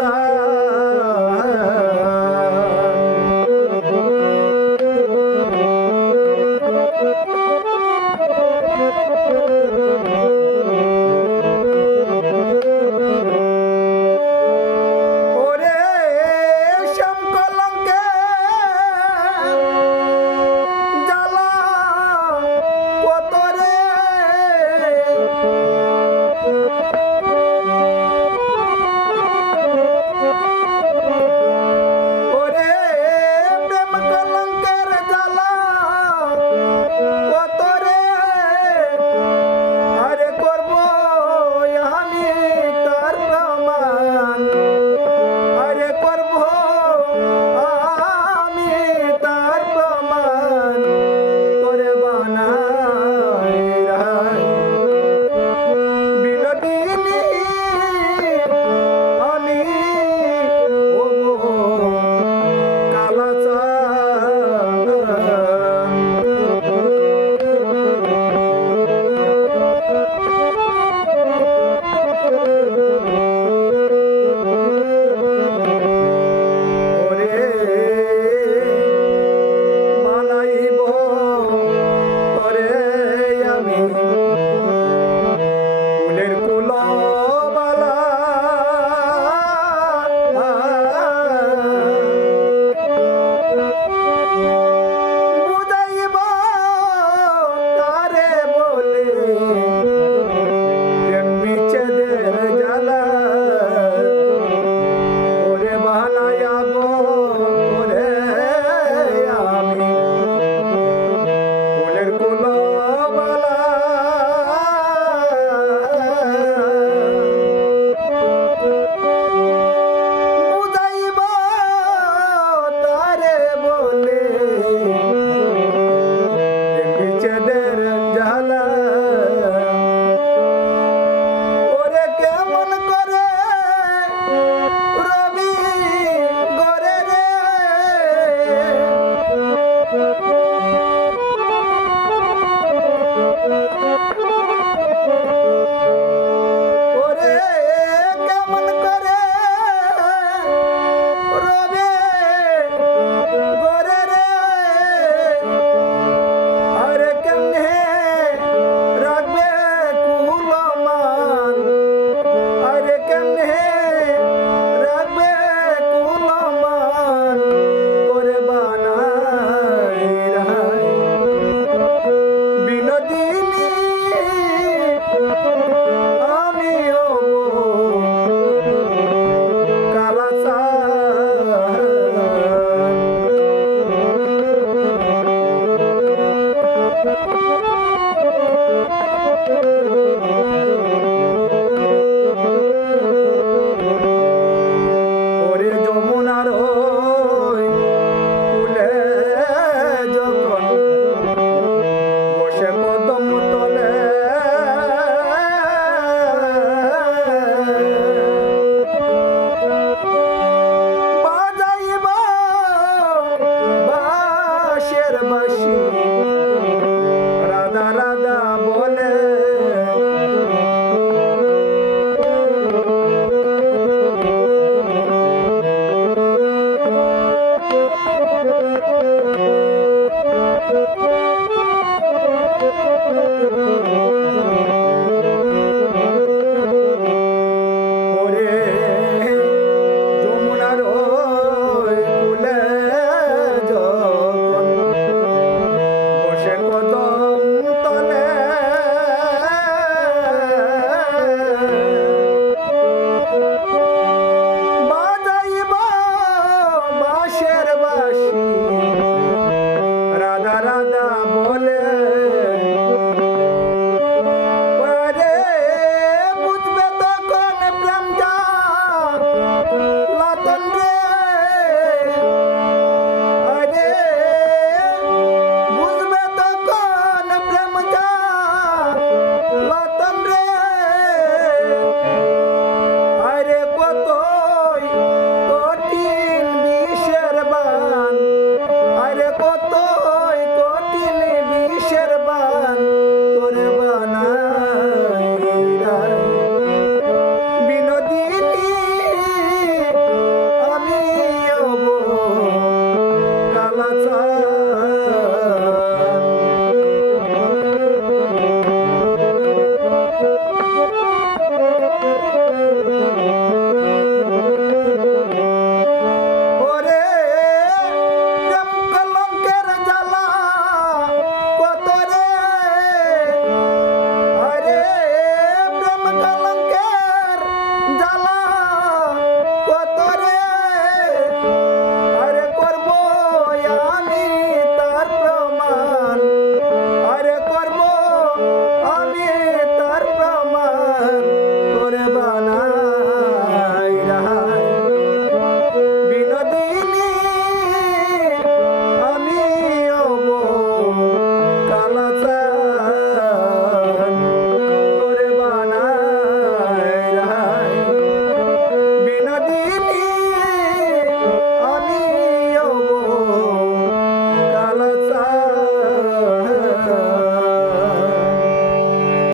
outside. ভালোবাসি রাধা রাধা বলে।